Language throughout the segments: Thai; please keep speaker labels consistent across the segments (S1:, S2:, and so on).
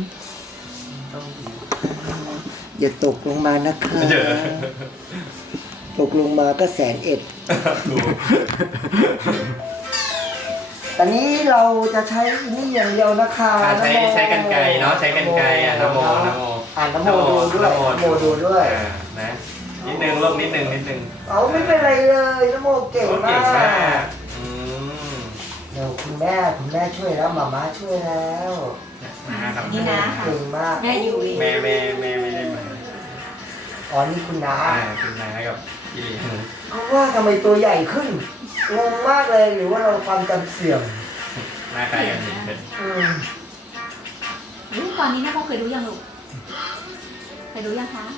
S1: อย่าตกลงมานะคะตกลงมาก็101ตอนนี้เราจะใช้นี่อย่างเดียวนะคะ
S2: ใช้กรรไกรเนาะใช้กรรไกรนะโม
S1: อ่านนะโมดูด้วยนะโมดูด้วย
S2: นะนิดนึงลูกนิดนึง
S1: เอาไม่เป็นไรเลยนะโมเก่งมากเดี๋ยวคุณแม่ช่วยแล้วมาม่าช่วยแล้ว
S3: นี่นะ
S1: เก่งมาก
S3: แม่อยู่
S2: แม่ไม่ได้มา
S1: อ๋อนี่คุณน้า
S2: คุณน้ากับพี่ลี
S1: เขาว่าทำไมตัวใหญ่ขึ้นงงมากเลยหรือว่าเราความจำเสื่อม
S2: หน้าใครกันเป็น
S3: ตอนนี้นะพ่อเคยรู้ยังลูกเคยรู้ยังคะ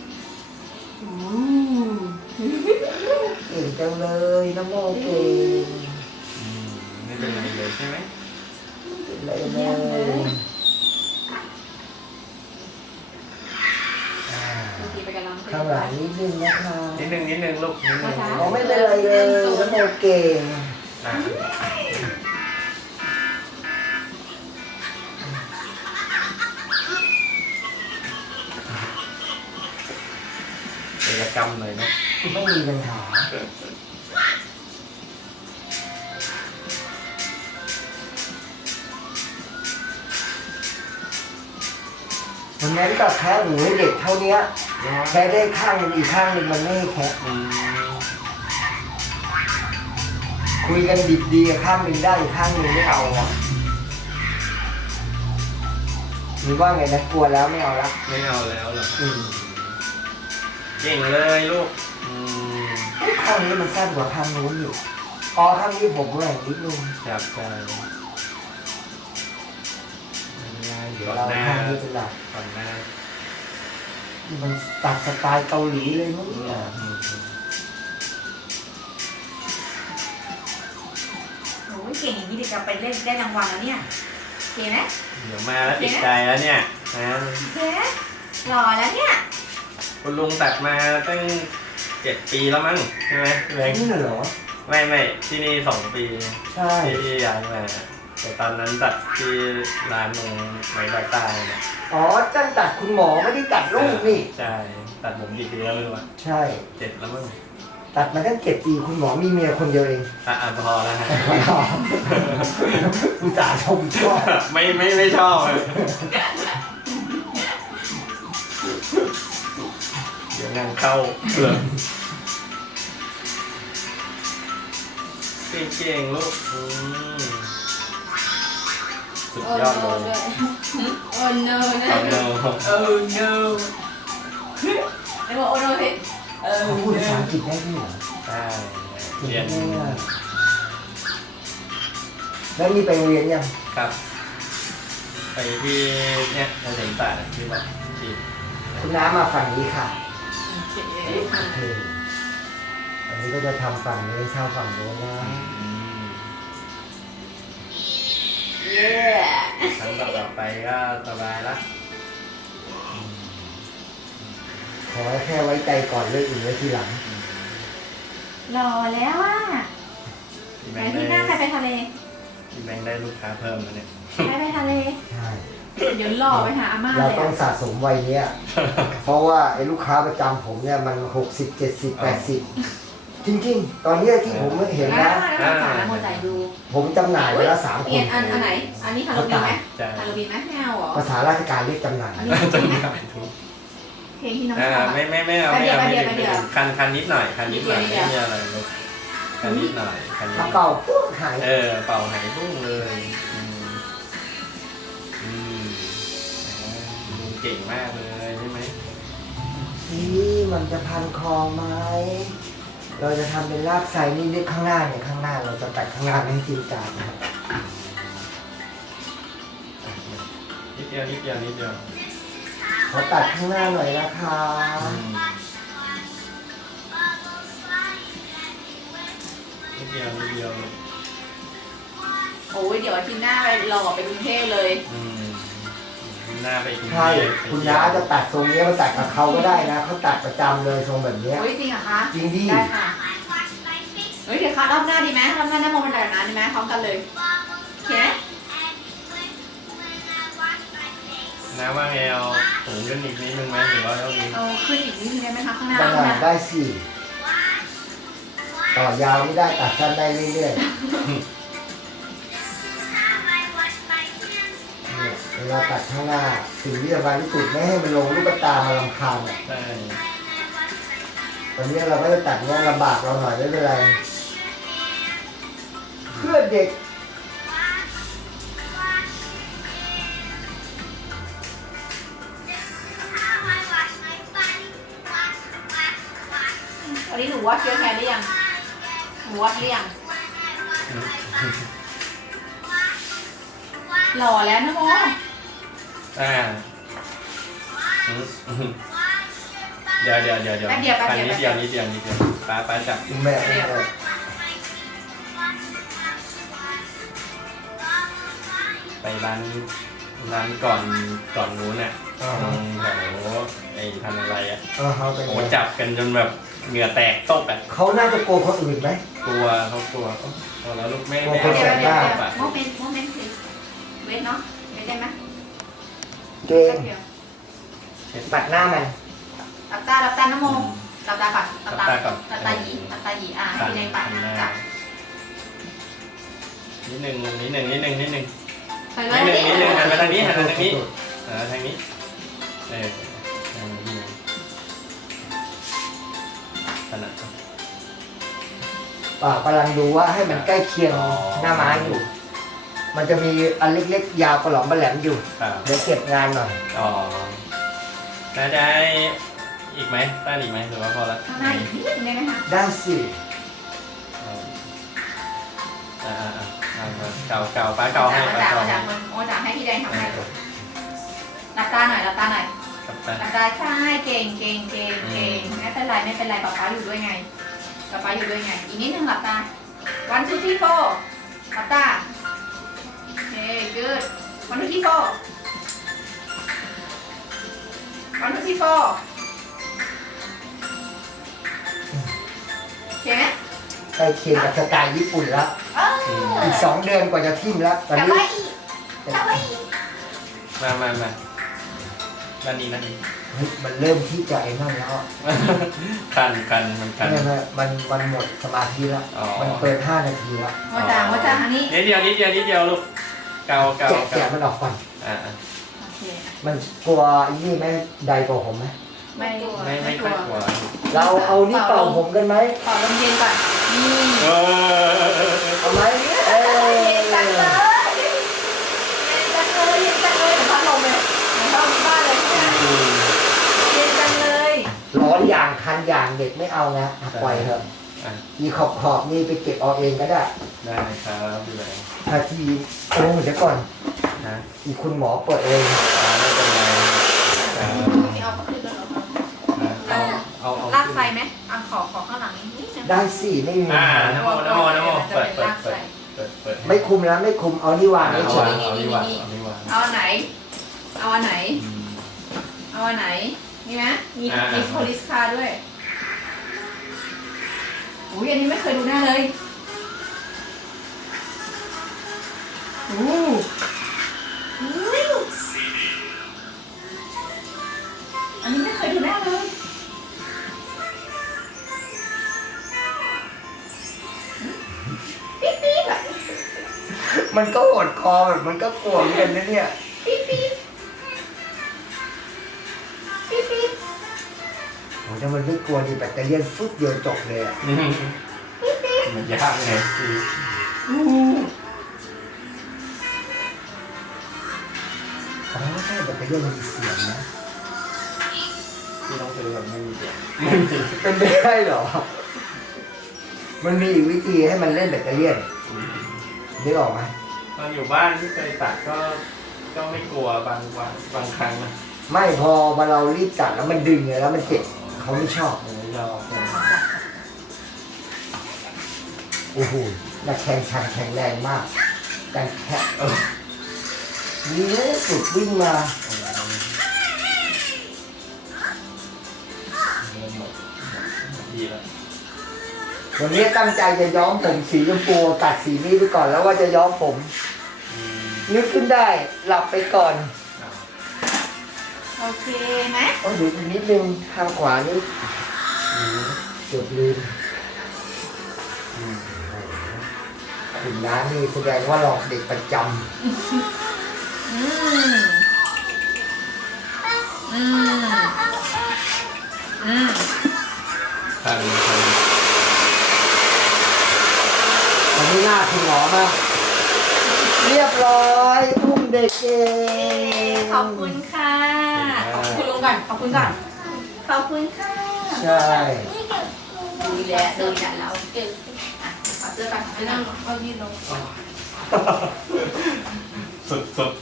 S1: เก่งจังเลยนะโมเก่ง
S2: ไม่เป็นไรเลยใช่ไหม
S1: ไม่เป็นไรเลยข้างหลังนิดนึงนะคะ
S2: นิดนึงลูกนิดนึง
S1: ไม่เป็นไรเลยนะโมเก่ง
S2: กิจกรรมเลยนะ
S1: ไม่มีปัญหาวันนั้นก็แค่หูให้เด็กเท่านี้แค่ได้ข้างนึงอีกข้างนึงมันไม่ให้แค่คุยกันดิบดีข้างนึงได้อีกข้างนึงไม่เอาอ่ะหรือว่าไงนะกลัวแล้วไม่เอาละ
S2: ไม่เอาแล้วหรอเก่งเลยลูก
S1: ข้างนี้มันสั้นกว่าข้างนู้นอยู่อ๋อข้างนี้ผมแหว่งนิดนึง
S2: จับใจ
S1: เดี๋ยวเราข้างนี้เป็นหลัก
S2: ก่อนหน้า
S1: มันตัดสไตล์เกาหลีเลยมั้งเนี่ย
S3: โอ้ยเก่งอย่างนี้เดี๋ยวจะไปเล่นได้รางวัลแล้วเนี่ยโอเคไหม
S2: เดี๋ยวมาแล้วติดใจแล้วเนี่ยนะ
S3: เจ๊หล่อแล้วเนี่ย
S2: คุณลุงตัดมาตั้ง7 ปีแล้วมั้งใช่ไหม
S1: นี่เหรอ
S2: ไม่ที่นี่2 ปี
S1: ใช่
S2: ที่ย้ายมาแต่ตอนนั้นตัดที่ร้านตรงไม้ใบใต้เนี่ย
S1: อ๋อตั้งตัดคุณหมอไม่ได้ตัดลูกนี่
S2: ใช่ตัดผมกี่ปีแล้วไม่รู้
S1: ใช่
S2: 7แล้วมั้ง
S1: ตัดมาตั้ง7 ปีคุณหมอมีเมียคนเดียวเอง
S2: พอแล้วฮะ
S1: อุตส่าห์ชมชอบ
S2: ไม่ชอบเดี๋ยวงานเข้าเปลือกเก่งลูกสุดยอดเลย
S3: โอ้โนนะโอ้โนไอ้บอกโอ้โนเห็น
S1: พูดภาษาอังกฤษได้ด้วยเหรอ
S2: ได้เรียน
S1: แล้วนี่ไปโรงเรียนยัง
S2: ครับไปที่เนี่ยเราเห็นป่าที่บอกที่
S1: คุณน้ามาฝั่งนี้ค่ะอันนี้ก็จะทำฝั่งนี้เช่าฝั่งโน้นนะ
S2: ครั้งต่อไปก็สบายละ
S1: ขอแค่ไว้ใจก่อนเรื่องอื่นไว้ทีหลัง
S3: รอแล้วอ่ะไหนที่หน้าใครไปทะเล
S2: พี่แบงค์ได้ลูกค้าเพิ่มแล้วเนี่ย
S3: ใครไปทะเล
S1: ใช่
S3: เดี๋ยวรอไปหาอาม่าเลย
S1: เราต้องสะสมวัยเนี้ยเพราะว่าไอ้ลูกค้าประจำผมเนี่ยมัน60 70 80จริงๆตอนนี้ที่ผมเห็นนะผมจำหน่ายไปแล้ว3 คน
S3: อันไหนอันนี้ฮาโลวีนไหมฮาโลวีนไหมไม่เอาหรอ
S1: ภาษาราชการเรียกจำหน่าย
S3: เพลงที่น้อง
S2: ไม่เอาคันนิดหน่อยไม่มีอะไรลูกคันนิดหน่อย
S1: เป่าปุ๊บหาย
S2: เป่าหายปุ้งเลยเก่งมากเลยใช่ไหม
S1: นี่มันจะพันคอไหมเราจะทำเป็นรากไซนี่ด้วยข้างหน้าเนี่ยข้างหน้าเราจะตัดข้างหน้าให้ทีจาน
S2: นิดเดียว
S1: ขอตัดข้างหน้าหน่อยนะคะ
S2: นิดเดียว
S3: โอ้ยเดี๋ยวอาทิตย์หน้าไปรอไปกรุงเทพเลย
S2: หน้าไป
S1: ใช่คุณน้าจะตัดทรงนี้มาตัดกับเขาก็ได้นะเขาตัดประจำเลยทรงแบบนี้
S3: โอ้ยจริงเหรอคะ
S1: จริงดิ
S3: ได้ค่ะเฮ้ยเดี๋ยวค่ะรอบหน้าดีไหมรอบหน้าโมมันแต่งงานดีไหมพร้อมกันเลยโอเค
S2: น้ำว่าไงเอาสูงขึ้นอีกนิดนึงไหมหรือว่าเท่านี้
S3: เอาขึ้นอีกนิดนึงได้ไหมคะข้างหน้า
S1: ข
S3: ข้างห
S1: นา
S3: น้า
S1: ดได้สี่ต่อยาวไม่ได้ตัดสั้นได้เรื่อยๆเนี่ยเวลาตัดข้างหน้าสิ่งที่สำคัญที่สุดไม่ให้มันลงลูกตามาลำคาญอ่ะ
S2: ใช่
S1: ตอนนี้เราก็จะตัดเนี่ยลำบากเราหน่อยไม่เป็นไรเพื่อเด็ก
S3: วันนี้หนูวัดเยอะแทนได้ยังหนูวัดหรือยังหล่อแล้วนะโม
S2: อ่าเดี๋ยวคันนิดเดียวป้าจับ
S1: แม่ไม่ได้
S2: ไปร้านก่อนนู้นน่ะตรงแถวไอ้พันอะไรอ่ะ
S1: เขาเป็น
S2: โอ้
S1: ไง
S2: จับกันจนแบบเหงื่อแตกตกอ่ะ
S1: เขาน่าจะโกงคนอื่นไหม
S2: กลัวเขากลัวเอาแล้วลูกไม่
S1: โอ้
S2: เอา
S1: โห
S3: เดี๋ยว
S2: แบบ
S3: โมเมนต์เว้นเนาะเว้นได้ไหม
S1: เก่ง
S3: เดี๋ยว
S1: ปัดหน้ามัน
S3: หลับตานะโมหลับตาก่อนหลับตาหยีให้พี่ในปากจับ
S2: นิดนึงหันไปทางนี้ทางนี้ทางนี้ทางนี้ขนาด
S1: ป่ากำลังดูว่าให้มันใกล้เคียงหน้าม้าอยู่ มันจะมีอันเล็กๆยาวกระหล่อมกระแหลมอยู่
S2: ครับ
S1: เดี๋ยวเก็บงานหน่อย
S2: อ๋อน่าจะให้อีกไหมต้านอีกไหมหรือว่าพอละ
S3: ข้างหน้าอีกนิดนึงได้ไหมคะ
S1: ได้สิ
S2: เก่าป้าเก่าให้ป้าเก่าให้
S3: โอจ่าให้พี่แดงทำให้หลับตาหน่อยหลับตาใช่เก่งไม่เป็นไรป๊าป๊าอยู่ด้วยไงอีกนิดนึงหลับตา 1 2 3 4หลับตาเฮ้ย good 1 2 3 4 1 2 3 4เห็นไหม
S1: ใกล้เคียงกับสไตล์ญี่ปุ่นแล้ว อีก 2 เดือนกว่าจะทิ่มแล้ว ตอน
S3: จับ
S1: นี้
S3: ไว้อีกจับไว้อีก
S2: มาด้านนี้
S1: เฮ้ยมันเริ่มที่จะไอ้นั่นแล้ว
S2: คันมันคัน
S1: เนี่ยมันหมดสมาธิแล้ว
S2: อ๋อ
S1: มันเกิน5 นาทีแล้ว
S3: โมจ่าทางนี้
S2: นิดเดียวลูกเก่า
S1: แกะมันออกก่อน
S3: โอเค
S1: มันกลัวอีนี่ไหมใดกว่าผมไหม
S3: ไม่กลัว
S2: ไม่ค่อยกลัว
S1: เราเอานี่เป่าผมกันไหม
S3: ขอลมเย็นก่อนนี่
S1: เอาไหมเอ
S3: เย็นจังเล
S1: อย
S3: เย็นจังเลยเดี๋ยวพัดลมเลยเดี๋ยวพัดลมบ้านเลยใช่ไหมเย็นจังเลย
S1: ร้อนอย่างคันอย่างเด็กไม่เอานะปล่อยเถอะอีขอบนี่ไปเก็บเอาเองก็ได้
S2: ได้ครับพี่แบงค์
S1: ถ้าที่โอ้เดี๋ยวก่อน
S2: นะ
S1: อีคุณหมอเปิดเอง
S2: ไม่เป็นไร
S3: ไม่เอาก็คือกันเหรอ
S2: เอา
S3: ลากไฟไหมอ่ะขอข้างหลังนิดนึง
S1: ได้สิไม่มีปัญหา
S2: น้ำโมเปิด
S1: ไม่คุมแล้วไม่คุมเอานี่วาง
S2: เอา
S1: เฉย
S2: นี่วาง
S3: เอาอันไหนนี่ไหมมีโพลิสคาร์ด้วยอุ้ยอันนี้ไม่เคยดูหน้าเลยอันนี้ไม่เคยดูหน้าเลยปิ๊บปิ๊บอะ
S1: มันก็อดคอแบบมันก็กลัวเหมือนกันนะเนี่ย
S3: ปิ๊บปิ๊บปิ๊บปิ๊บ
S1: โอ้ถ้ามันไม่กลัวดิแบตเตอรี่ฟึบเดียวจบเลยอ่ะ
S2: มันยากไง
S1: อ๋อใช่แบตเตอรี่มันมีเสียงนะ
S2: ที่ต้องซื้อแบบไม่มีเสียง
S1: เป็นไปได้เหรอ มันมีอีกวิธีให้มันเล่นแบตเตอรี่นึกออกไหม
S2: ตอนอยู่บ้านที่เคยตัดก็ไม่กลัวบางครั้งนะ
S1: ไม่พอมาเรารีบตัดแล้วมันดึงเลยแล้วมันเจ็บเขาไม่ชอบ
S2: ไม่ยอม
S1: โอ้โหนักแข่งขันแข็งแรงมากการแข่งนี่สุดวิ่งมา
S2: ดีแล้ว
S1: วันนี้ตั้งใจจะย้อมผมสีชมพูตัดสีนี้ไปก่อนแล้วว่าจะย้อมผม นึกขึ้นได้หลับไปก่อน
S3: โอเคไหม
S1: โอ้ยเดี๋ยวอีกนิดนึงทางขวานี่เกือบลืมคุณน้านี่แสดงว่าหลอกเด็กประจ
S3: อืมอืมอืม
S2: ทัน
S1: ำวันนี้หน้าคุณหมอมาเรียบร้อยอุ้มเด็กเอง
S3: ขอบคุณค่ะขอบคุณลุงก่อนขอบคุณก่อนขอบคุณค่ะ
S1: ใช่
S3: ดูแลเราเก่งอ่ะขอเสื้อก่อนไม่ต้องเอายืดลง
S2: สุดสุด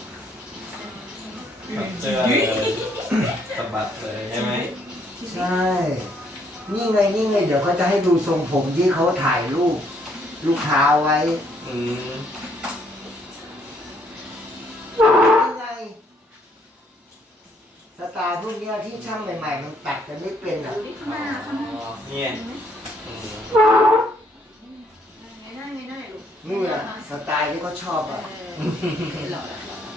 S2: เจอเลยสะบัดเลยใช่ไหม
S1: ใช่ นี่ไงนี่ไงเดี๋ยวเขาจะให้ดูทรงผมที่เขาถ่ายรูปลูกค้าไว้
S2: อืม
S1: นี่ไงสไตล์พวกเนี้ยที่ช่างใหม่ๆมันตัดกันไม่เป็นอ่ะ
S3: ดูดิข้างหน้าข้างหน้า
S2: เนี่ยอืม
S3: ไม่ได้ไม่ได้ลูก
S1: นี่แหละสไตล์ที่เขาชอบอ่ะ
S3: หล่อแล้ว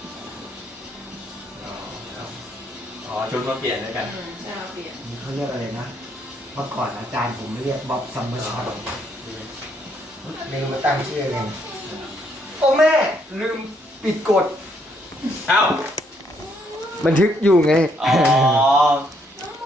S2: อ๋อชุดมาเปลี่ยนด้วยกัน
S3: ใช่เราเปลี่ยน
S1: นี่เขาเรียกอะไรนะเมื่อก่อนอาจารย์ผมเรียกบ๊อบซัมเมอร์ช็อตลืมมาตั้งชื่อเองโอ้แม่ลืมปิดกด
S2: เอ้า
S1: บันทึกอยู่ไง
S2: อ๋อ